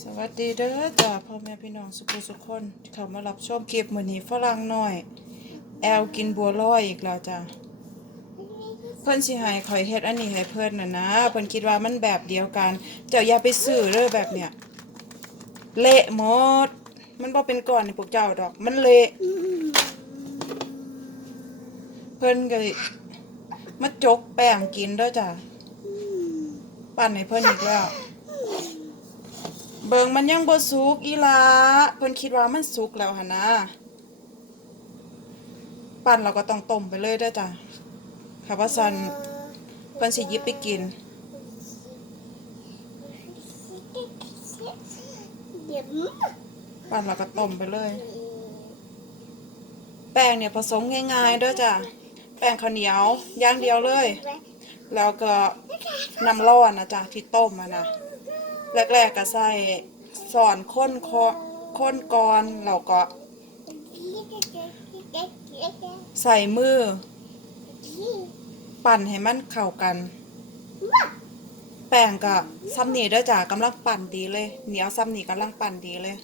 สวัสดีเด้อจ้าพ่อแม่พี่น้องสุขุสุคนที่เขามารับชมคลิปมื้อนี้ฝรั่งหน้อย แอลกินบัวลอยอีกแล้วจ้าเพิ่นสิห้ข่อยเฮ็ดอันนี้ให้เพิ่นน่ะนะเพิ่นคิดว่ามันแบบเดียวกัน เจ้าอย่าไปซื้อเด้อแบบเนี้ยเละหมด มันบ่เป็นก้อนนี่พวกเจ้าดอก มันเละเพิ่นก็มาจกแป้งกินเด้อจ้าปั่นให้เพิ่นอีกแล้ว เบิงมันยังบ่สุกอีลาเพิ่นคิดว่ามันสุกแล้วหั่นนะปั่นเราก็ต้องต้มไปเลยเด้อจ้ะค่ะว่าซันเพิ่นสิหยิบไปกิน ปั่นเราก็ต้มไปเลย แป้งเนี่ยผสมง่ายๆเด้อจ้ะแป้งข้าวเหนียวอย่างเดียวเลย แล้วก็น้ำร้อนนะจ้ะที่ต้มอะนะแรกๆก็ใส่ สอนข้นคอข้นก่อนแล้วก็ ใส่มือ ปั่นให้มันเข้ากัน แป้งก็ซ้ำนี่ด้อจ้ะกำลังปั่นดีเลย เหนียวซ้ำนี่กำลังปั่นดีเลย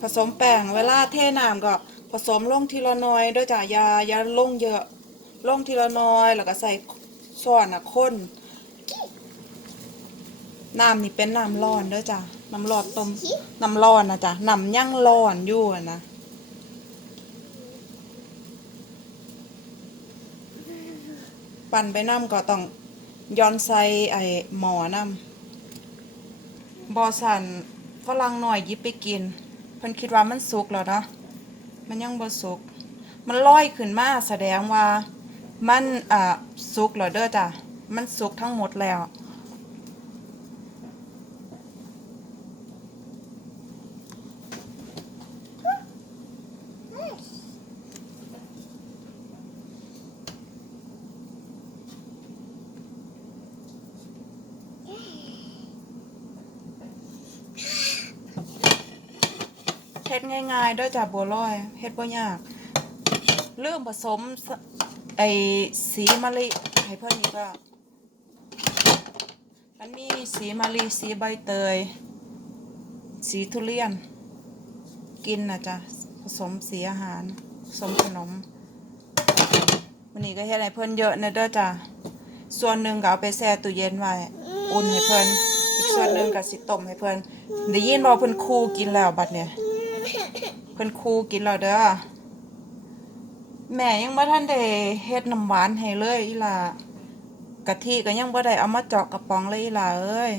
ผสมแป้งเวลาเทน้ำก็ผสมลงทีละน้อยด้อจ้ะยาย่าลงเยอะลงทีละน้อยแล้วก็ใส่ส่วนอะข้น น้ำนี่เป็นน้ำร้อนเด้อจ้ะน้ำร้อนต้มน้ำร้อนนะจ้ะน้ำยั่งร้อนอยู่อะนะปั่นไปน้ำก็ต้องย้อนใส่ไอ้หมอน้ำบอสันฝรั่งหน่อยหยิบไปกินเพิ่นคิดว่ามันสุกแล้วเนาะมันยังบ่สุก มันลอยขึ้นมาแสดงว่ามันอ่าสุกแล้วเด้อจ้ะมันสุกทั้งหมดแล้ว ง่ายๆด้วยจ้ะบัวลอยเฮ็ดบ่ยากเริ่มผสมไอสีมะลิให้เพิ่นอีกแล้วมันมีสีมะลิสีใบเตย สีทุเรียน กินนะจ๊ะผสมสีอาหารผสมขนมวันนี้ก็เฮ็ดให้เพิ่นเยอะนะเด้อจ้ะส่วนหนึ่งก็เอาไปแช่ตู้เย็นไว้อุ่นให้เพิ่นอีกส่วนหนึ่งก็สิต้มให้เพิ่นได้ยินว่าเพิ่นคูกินแล้วบัดเนี่ย เพิ่นครูกินแล้วเด้อแม่ยังบ่ทันได้เฮ็ดน้ำหวานให้เลยอีหล่ากะทิก็ยังบ่ได้เอามาเจาะกระป๋องเลยอีหล่าเอ้ย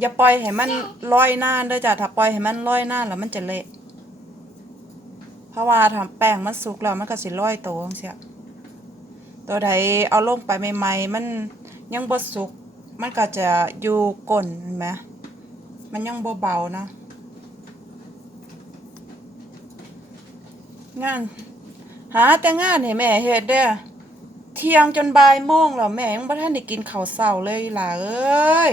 อย่าปล่อยให้มันลอยนานเด้อจ้ะถ้าปล่อยให้มันลอยนานแล้วมันจะเละเพราะว่าถ้าแป้งมันสุกแล้วมันก็สิลอยโตจังซี่ตัวใดเอาลงไปใหม่ๆมันยังบ่สุก มันก็จะอยู่ก้นเห็นไหมมันยังบ่เบานะ งาน หาแต่งานให้แม่เฮ็ดเด้อเที่ยงจนบ่ายโมงแล้วแม่ยังบ่ทันได้กินข้าวเช้าเลยล่ะเอ้ย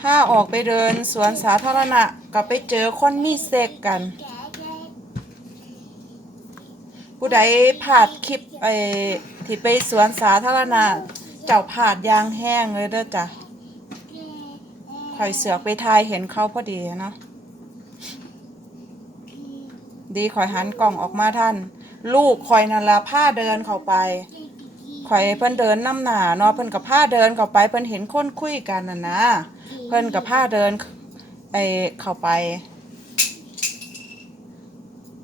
พาออกไปเดินสวนสาธารณะก็ไปเจอคนมีเซ็กกัน ผู้ใดพลาดคลิปไอ้ที่ไปสวนสาธารณะ เจ้าพลาดยางแห้งเลยเด้อจ้ะข่อยเสือกไปทายเห็นเขาพอดีเนาะ ดีข่อยหันกล่องออกมาท่าน ลูกข่อยนั่นละผ้าเดินเข้าไปข่อยเพิ่นเดินน้ำหนาเนาะเพิ่นกับผ้าเดินเข้าไปเพิ่นเห็นคนคุยกันน่ะนะเพิ่นกับผ้าเดินไอเข้าไป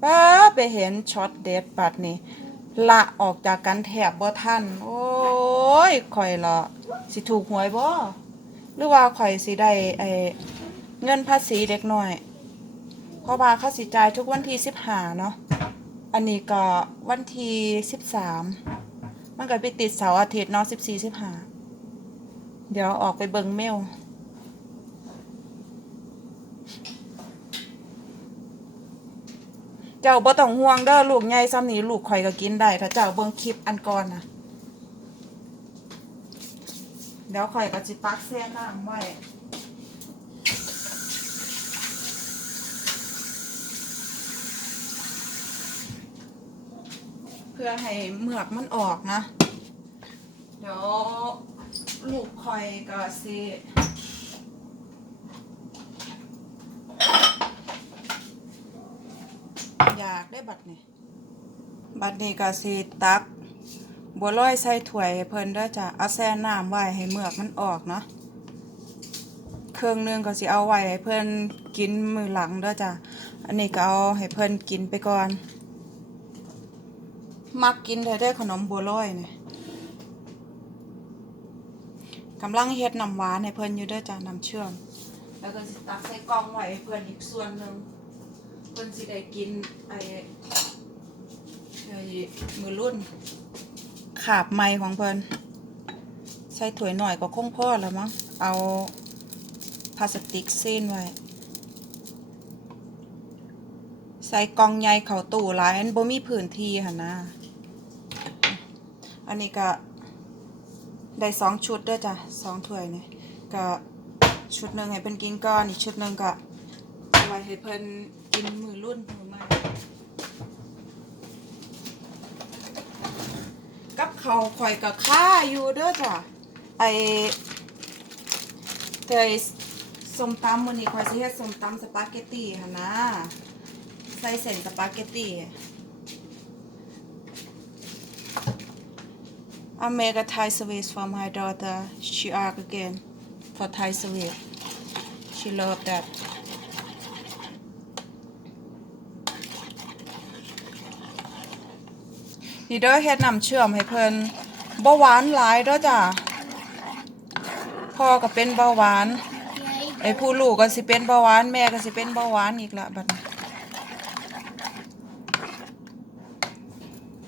ป้าไปเห็นช็อตเด็ดปัดนี่ละออกจากกันแถบบ่ทันโอ้ยข่อยละสิถูกหวยบ่หรือว่าข่อยสิได้ไอเงินภาษีเด็กน้อย ราะว่าเขาสิจ่ายทุกวันที่สิบห้าเนาะ อันนี้ก็วันที่สิบสามมันก็ไปติดเสาร์อาทิตย์เนาะสิบสี่สิบห้าเดี๋ยวออกไปเบิงเมลเจ้าบ่ต้องห่วงเด้อลูกใหญ่ซ้ำนี้ลูกข่อยก็กินได้ถ้าเจ้าเบิ่งคลิปอันก่อนนะเดี๋ยวข่อยก็สิตักแซ่น้ำไว้ พื่อให้เมือกมันออกนะ เดี๋ยวลูกคอยก็สิอยากได้บัตรนี่บัตรนี้ก็สิตักบัวลอยใส่ถ้วยให้เพิ่นเด้อจ้ะเอาแช่น้ำไว้ให้เมือกมันออกเนาะเครื่องนึงก็สิเอาไว้ให้เพิ่นกินมือหลังเด้อจ้ะอันนี้ก็เอาให้เพิ่นกินไปก่อน มักกินได้ได้ขนมบัวลอยเนี่ยกำลังเฮ็ดน้ำหวานให้เพิ่นอยู่ด้อจ้ะน้ำเชื่อม แล้วก็สิตักใส่กล่องไว้ให้เพิ่นอีกส่วนหนึ่งเพิ่นสิได้กินไอ้ไอ้มือรุ่น ขาบไม้ของเพิ่นใส่ถ้วยหน่อยก็คงพ่อแล้วมั้งเอาพลาสติกเส้นไว้ใส่กล่องใหญ่เข้าตู้หลายอันบ่มีพื้นที่หั่นนะ อันนี้ก็ได้สองชุดด้วยจ้ะสองถ้วยนี่ก็ชุดหนึ่งให้เพิ่นกินก่อนอีกชุดหนึ่งก็ไว้ให้เพิ่นกินมือรุ่นมือใหม่กับเขาวข่อยกับข้าอยู่เด้อจ้ะไอเตยส้มตำมื้อนี้ข่อยสิเฮ็ดส้มตำสปาเกตตี้หั่นนะใส่เส้นสปาเกตตี้ I make a Thai sweet for my daughter. She asked again for Thai sweet. She loved that. นี่เด้อเฮ็ดน้ำเชื่อมให้เพิ่นเบ่หวานหลายเด้อจ้ะพ่อก็เป็นเบาหวานไอ้ผู้ลูกก็สิเป็นเบาหวานแม่ก็สิเป็นเบาหวานอีกละบัด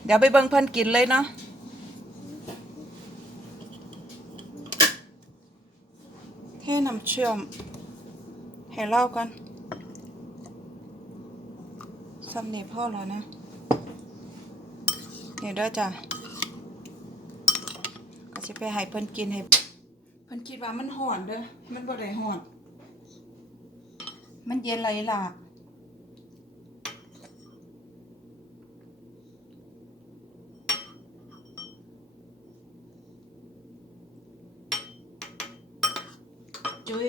เดี๋ยวไปเบิ่งเพิ่นกินเลยเนาะ ค่น้ำเชื่อม ให้เล่ากันสำเนีพ่อแล้วนะเนี่ยเด้อจ้ะก็จะไปให้เพิ่นกินให้เพิ่นคิดว่ามันห่อนเด้อมันบ่ได้ห่อนมันเย็นไหลล่ะ จุ้ย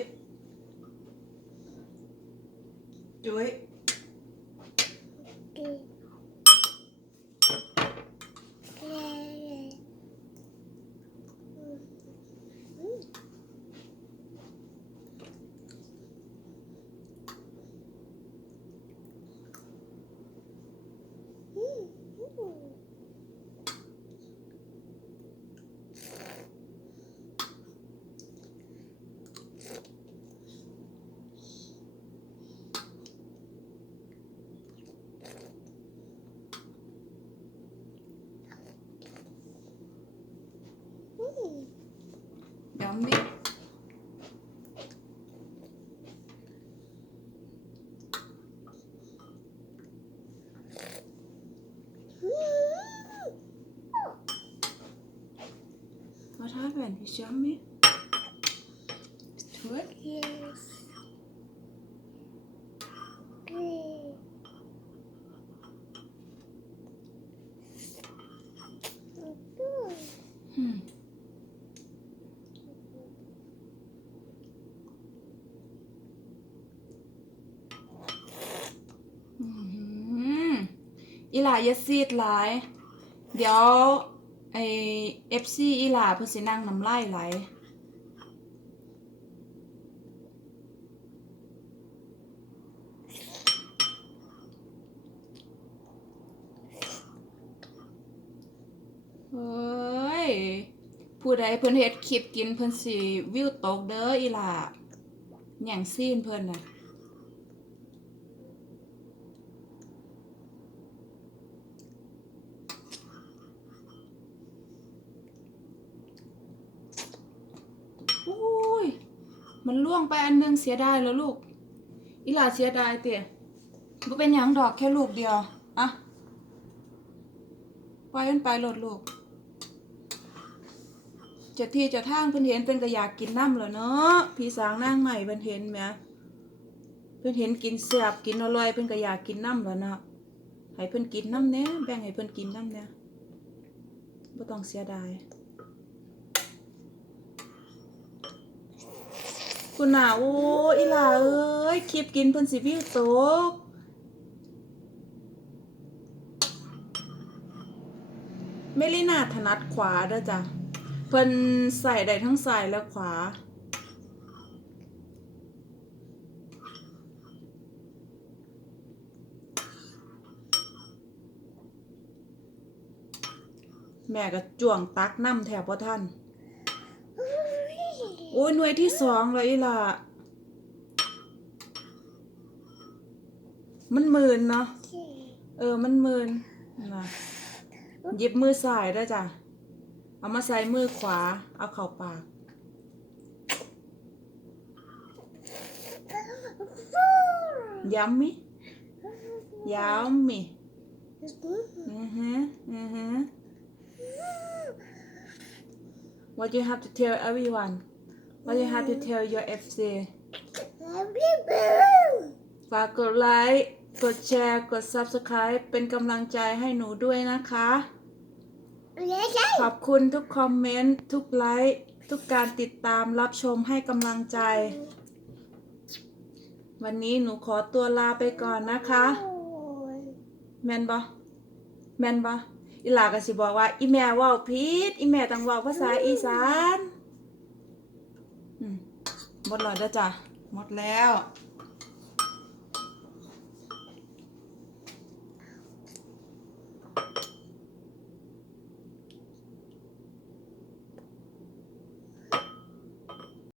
จุ้ย What happened? It's yummy. It's good. Yes. Good. Good. Hmm. อืมอีหลาอย่าซีดหลาย เดี๋ยว ไอเอฟซีอีหลาเพิ่นสินั่งน้ำลายไหลเฮ้ย ผู้ใดเพิ่นเฮ็ดคลิปกินเพิ่นสิวิวตกเด้ออีหลาหยังซีนเพิ่นน่ะ อุ้ย มันล่วงไปอันหนึงเสียดายแล้วลูก อีหล่าเสียดายเตี่ยบ่เป็นหยังดอกแค่ลูกเดียวอะปล่อยมันไปโลดลูกเจะที่เจะทางเพิ่นเห็นเพิ่นก็อยากกินน้ำแล้วเนาะพี่สางนางใหม่เพิ่นเห็นแหมเพิ่นเห็นกินแซ่บกินอร่อยเพิ่นก็อยากกินน้ำแล้วเนาะให้เพิ่นกินน้ำแหน่แบ่งให้เพิ่นกินน้ำแหน่บ่ต้องเสียดาย คุณน่ะโอ้อีหล่าเอ้ยคลิปกินเพิ่นสิวิวตกเมลินาถนัดขวาเด้อจ้ะเพิ่นใส่ได้ทั้งซ้ายและขวาแม่ก็จ้วงตักน้ำแถบพ่ท่าน โอ้ยหน่วยที่สองเลยอีหล่ะ มันหมื่นเนาะ เออ มันหมื่นนะหยิบมือซ้ายได้อจ้ะ เอามาใส่มือขวา เอาเข้าปาก ย้ำมิย้ำมิอือฮะอือฮะ What you have to tell everyone What you have to tell your FC ฝากกดไลค์กดแชร์กด Subscribe เป็นกำลังใจให้หนูด้วยนะคะ ขอบคุณทุกคอมเมนต์ทุกไลค์ทุกการติดตามรับชมให้กำลังใจ วันนี้หนูขอตัวลาไปก่อนนะคะ แมนบอแมนบออีหลาก็สิบอกว่า อีแม่เว่าผิดอีแม่ต้องเว่าภาษาอีสานอื มหมดแล้วเด้จ้ะหมดแล้ว